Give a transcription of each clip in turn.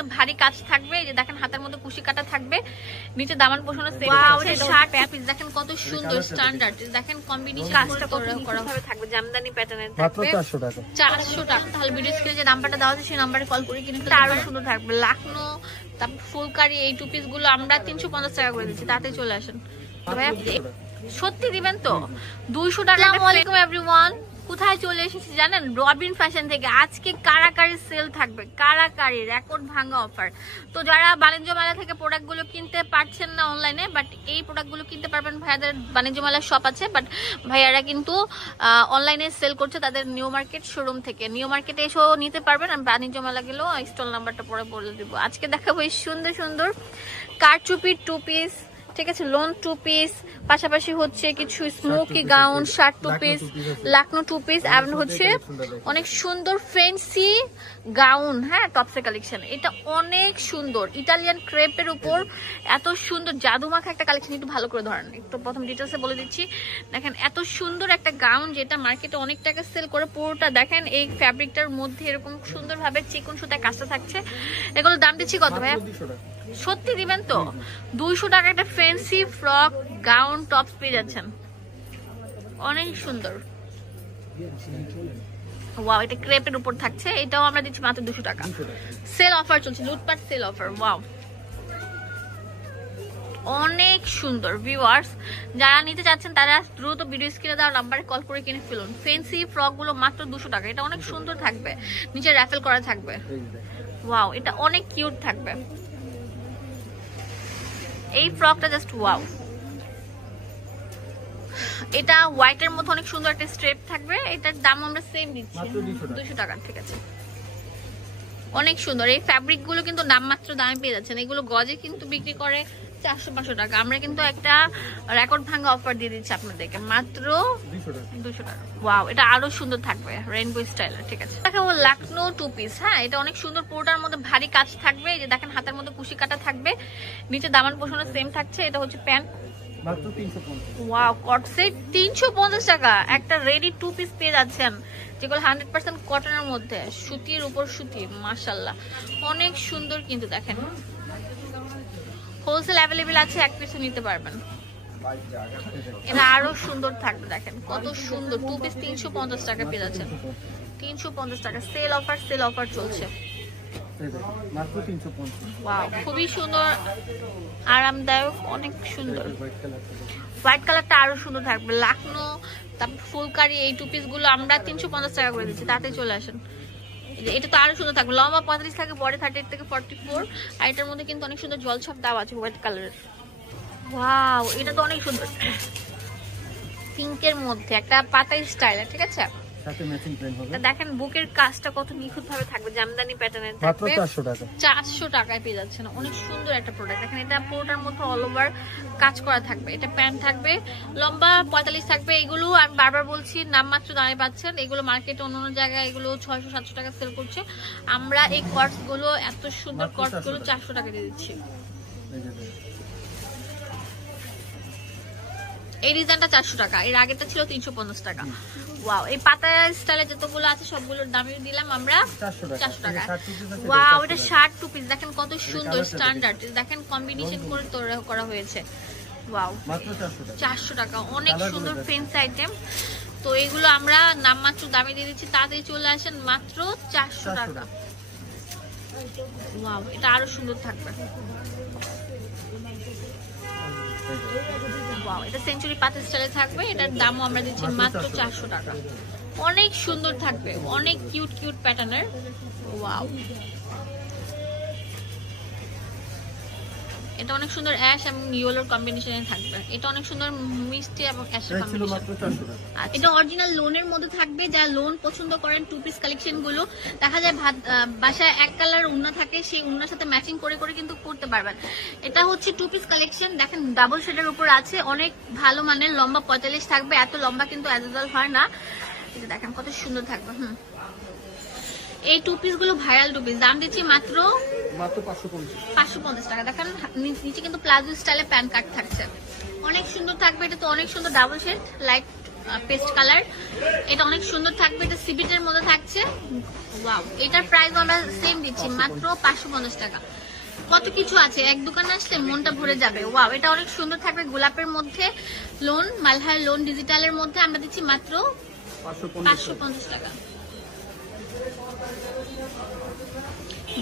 মধ্যে ভারী কাজ থাকবে, এই যে দেখেন হাতের মধ্যে কুশি কাটা থাকবে, নিচে দামান পোষণের সেট থাকছে। শার্ট পিস দেখেন কত সুন্দর স্ট্যান্ডার্ড, দেখেন কম্বিনেশন কাজটা করা থাকবে জামদানি প্যাটার্নের থাকবে 400 টাকা। তাহলে ভিডিও স্ক্রিনে যে নাম্বারটা দেওয়া আছে সেই নাম্বারে কল করে কিনে ফেলতে আরো সুন্দর থাকবে। লাখনো তারপর ফুলকারি এই টু পিস গুলো আমরা 350 টাকা করে দিচ্ছি, তাতে চলে আসেন। সত্যি দিবেন তো 200 টাকা। আসসালামু আলাইকুম এভরিওয়ান, কোথায় চলে এসেছি জানেন? রবিন ফ্যাশন থেকে। আজকে কারাকারি সেল থাকবে, কারাকারি রেকর্ড ভাঙা অফার। তো যারা বাণিজ্য মেলা থেকে প্রোডাক্ট গুলো কিনতে পারছেন না অনলাইনে, বাট এই প্রোডাক্ট গুলো কিনতে পারবেন, ভাইয়াদের বাণিজ্য মেলার শপ আছে, বাট ভাইয়ারা কিন্তু অনলাইনে সেল করছে তাদের নিউ মার্কেট শোরুম থেকে। নিউ মার্কেটে এসেও নিতে পারবেন, আর বাণিজ্য মেলা গেলেও স্টল নাম্বারটা পরে বলে দিব। আজকে দেখাবো এই সুন্দর সুন্দর কারচুপির টু পিস, ঠিক আছে, লোন টু পিস, পাশাপাশি হচ্ছে কিছু smoky gown, shirt two piece, Lucknow two piece, এবং হচ্ছে অনেক সুন্দর ফ্যান্সি গাউন। হ্যাঁ, টপসের কালেকশন, এটা অনেক সুন্দর ইটালিয়ান ক্রেপের উপর এত সুন্দর জাদুমাখা একটা কালেকশন। একটু ভালো করে ধরেন, একটু প্রথম ডিটেলসে বলে দিচ্ছি। দেখেন এত সুন্দর একটা গাউন, যেটা মার্কেটে অনেক টাকা সেল করে। পুরোটা দেখেন এই ফ্যাব্রিকটার মধ্যে এরকম সুন্দরভাবে চিকন সুতায় কাজটা থাকছে। এগুলো দাম দিচ্ছি কত ভাইয়া? সত্যি দিবেন তো? 200 টাকা একটা ফ্যান্সি ফ্রক গাউন টপস পেয়ে যাচ্ছেন, অনেক সুন্দর। ওয়াও, এটা ক্রেপের উপর থাকছে, এটাও আমরা দিচ্ছি মাত্র 200 টাকা। সেল অফার চলছে, লুটপাট সেল অফার। ওয়াও, অনেক সুন্দর। ভিউয়ার্স যারা নিতে চাচ্ছেন তারা দ্রুত ভিডিও স্ক্রিনে দেওয়া নাম্বারে কল করে কিনে ফেলুন। ফ্যান্সি ফ্রক গুলো মাত্র 200 টাকা। এটা অনেক সুন্দর থাকবে, নিচে র্যাফেল করা থাকবে। ওয়াও, এটা অনেক কিউট থাকবে। এই ফ্রকটা জাস্ট ওয়াও। এটা হোয়াইটের মধ্যে অনেক সুন্দর একটা স্ট্রেপ থাকবে। এটার দাম আমরা সেম দিচ্ছি 200 টাকা, ঠিক আছে। অনেক সুন্দর এই ফ্যাব্রিক গুলো, কিন্তু নামমাত্র দামে পেয়ে যাচ্ছেন। এগুলো গজে কিন্তু বিক্রি করে 400-500 টাকা। আমরা কিন্তু একটা রেকর্ড ভাঙা অফার দিয়ে দিচ্ছি আপনাদেরকে মাত্র 200 টাকা। ওয়াও, এটা আরো সুন্দর থাকবে, রেইনবো স্টাইলের, ঠিক আছে। দেখো লাকনো টু পিস। হ্যাঁ, এটা অনেক সুন্দর, পুরোটার মধ্যে ভারী কাজ থাকবে, এই যে দেখেন হাতের মধ্যে কুশি কাটা থাকবে, নিচে দামান পোষণের সেম থাকছে। এটা হচ্ছে প্যান্ট, মাত্র 350। ওয়াও, কট সেট 350 টাকা একটা রেডি টু পিস পেয়ে যাচ্ছেন, যেগুলো 100% কটনের মধ্যে, সুতির উপর সুতি। মাশাআল্লাহ, অনেক সুন্দর। কিন্তু দেখেন হোলসেল অ্যাভেলেবেল আছে, এক পিসও নিতে পারবেন। এটা আরো সুন্দর থাকবে, দেখেন কত সুন্দর। টু পিস 350 টাকা পেয়ে যাচ্ছেন, 350 টাকা। সেল অফার চলছে। ওয়াও, খুবই সুন্দর, আরামদায়ক, অনেক সুন্দর। হোয়াইট কালারটা আরো সুন্দর থাকবে। লাকনো তারপর ফুলকারি এই টু পিস গুলো আমরা 350 টাকা করে দিচ্ছি, তাতে চলে আসেন। এটা তো আরো সুন্দর থাকবে, লম্বা 35 থাকে, বডি 38 থেকে 44। আর এটার মধ্যে কিন্তু অনেক সুন্দর জলছাপ দেওয়া আছে হোয়াইট কালারের। ওয়াও, এটা তো অনেক সুন্দর, পিঙ্কের মধ্যে একটা পাতাই স্টাইল, ঠিক আছে। দেখেন বুকের কাজটা কত নিখুঁত ভাবে থাকবে, জামদানি প্যাটার্নের থাকবে, 400 টাকায় পেয়ে যাচ্ছে না। অনেক সুন্দর একটা প্রোডাক্ট। দেখেন এটা পুরোটার মধ্যে অল ওভার কাজ করা থাকবে। এটা প্যান্ট থাকবে, লম্বা 45 থাকবে। এগুলো আমি বারবার বলছি, নামমাত্র দামে পাচ্ছেন। এগুলো মার্কেটে অন্য জায়গায় এগুলো 600-700 টাকা সেল করছে। আমরা এই কটস গুলো, এত সুন্দর কটস গুলো 400 টাকা দিয়ে দিচ্ছি। এই ডিজাইনটা 400 টাকা, এর আগেরটা ছিল 350 টাকা। ওয়াও, এই পাতা স্টাইলে যতগুলো আছে সবগুলোর দামই দিলাম আমরা 400 টাকা। ওয়াও, এটা শার্ট টু পিস, দেখেন কত সুন্দর স্ট্যান্ডার্ড, দেখেন কম্বিনেশন করে তৈরি করা হয়েছে। ওয়াও, মাত্র 400 টাকা। অনেক সুন্দর ফ্যান্সি আইটেম। তো এগুলো আমরা নামমাত্র দামে দিয়ে দিচ্ছি, তাড়াতাড়ি চলে আসেন, মাত্র 400 টাকা। ওয়াও, এটা আরো সুন্দর থাকবে। ওয়াও, এটা সেঞ্চুরি পাতা স্টাইলে থাকবে। এটার দামও আমরা দিচ্ছি মাত্র 400 টাকা। অনেক সুন্দর থাকবে, অনেক কিউট কিউট প্যাটার্নের। ওয়াও, এটা অনেক সুন্দর অ্যাশ এবং ইয়েলোর কম্বিনেশনে থাকবে। এটা অনেক সুন্দর মিষ্টি এবং অ্যাশের কম্বিনেশন। এটা অরিজিনাল লোনের মধ্যে থাকবে। যারা লোন পছন্দ করেন, টু পিস কালেকশন গুলো দেখা যায় বাসায় এক কালার উন্না থাকে, সেই উন্নার সাথে ম্যাচিং করে করে কিন্তু করতে পারবেন। এটা হচ্ছে টু পিস কালেকশন, দেখেন ডাবল শেডের উপর আছে, অনেক ভালো মানের, লম্বা 45 থাকবে। এত লম্বা কিন্তু অ্যাভেলেবল হয় না। এটা দেখেন কত সুন্দর থাকবে। এই টু পিস গুলো ভাইরাল টু পিস, দাম দিচ্ছি মাত্র 550 টাকা। দেখেন নিচে কিন্তু প্লাজো স্টাইলে প্যান্ট কাট থাকছে, অনেক সুন্দর থাকবে। এটা তো অনেক সুন্দর double shade, light paste colour. এটা অনেক সুন্দর থাকবে, এটা সিবিটের মধ্যে থাকছে। ওয়াও, এটার প্রাইস আমরা সেম দিচ্ছি মাত্র 550 টাকা। কত কিছু আছে, এক দোকানে আসলে মনটা ভরে যাবে। ওয়াও, এটা অনেক সুন্দর থাকবে, গোলাপের মধ্যে লোন, মালহার লোন ডিজিটালের মধ্যে আমরা দিচ্ছি মাত্র 550 টাকা।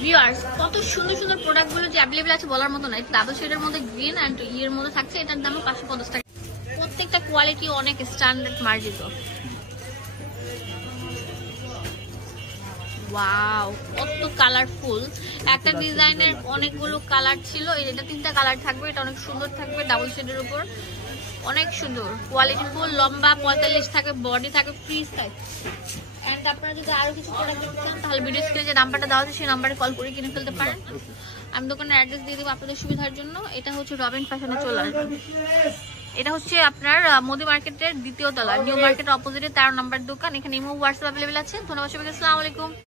ভিউয়ার্স, কত সুন্দর সুন্দর প্রোডাক্ট গুলো যে অ্যাভেলেবল আছে বলার মতো না। এটা ডাবল শেডের মধ্যে গ্রিন এন্ড ইয়ের মধ্যে থাকছে, এটার দাম 550 টাকা। প্রত্যেকটা কোয়ালিটি অনেক স্ট্যান্ডার্ড মার্জিত। ওয়াও, কত কালারফুল, একটা ডিজাইনের অনেকগুলো কালার ছিল। এটা 3টা কালার থাকবে, এটা অনেক সুন্দর থাকবে ডাবল শেডের উপর, অনেক সুন্দর কোয়ালিটি ফুল। লম্বা 45 থাকে, বডি থাকে, ফ্রি সাইজ। এন্ড আপনারা যদি আরো কিছু প্রোডাক্ট নিতে চান তাহলে ভিডিও স্ক্রিনে যে নাম্বারটা দেওয়া আছে সেই নাম্বারে কল করে কিনে ফেলতে পারেন। আমি দোকানের অ্যাড্রেস দিয়ে দেবো আপনাদের সুবিধার জন্য। এটা হচ্ছে রবিন ফ্যাশনে চলে আসবে। এটা হচ্ছে আপনার মোদি মার্কেটের 2য় তলা, নিউ মার্কেটের অপোজিটে 13 নম্বর দোকান। এখানে ইমো হোয়াটসঅ্যাপ অ্যাভেলেবল আছে। ধন্যবাদ সবাইকে, আসসালামু আলাইকুম।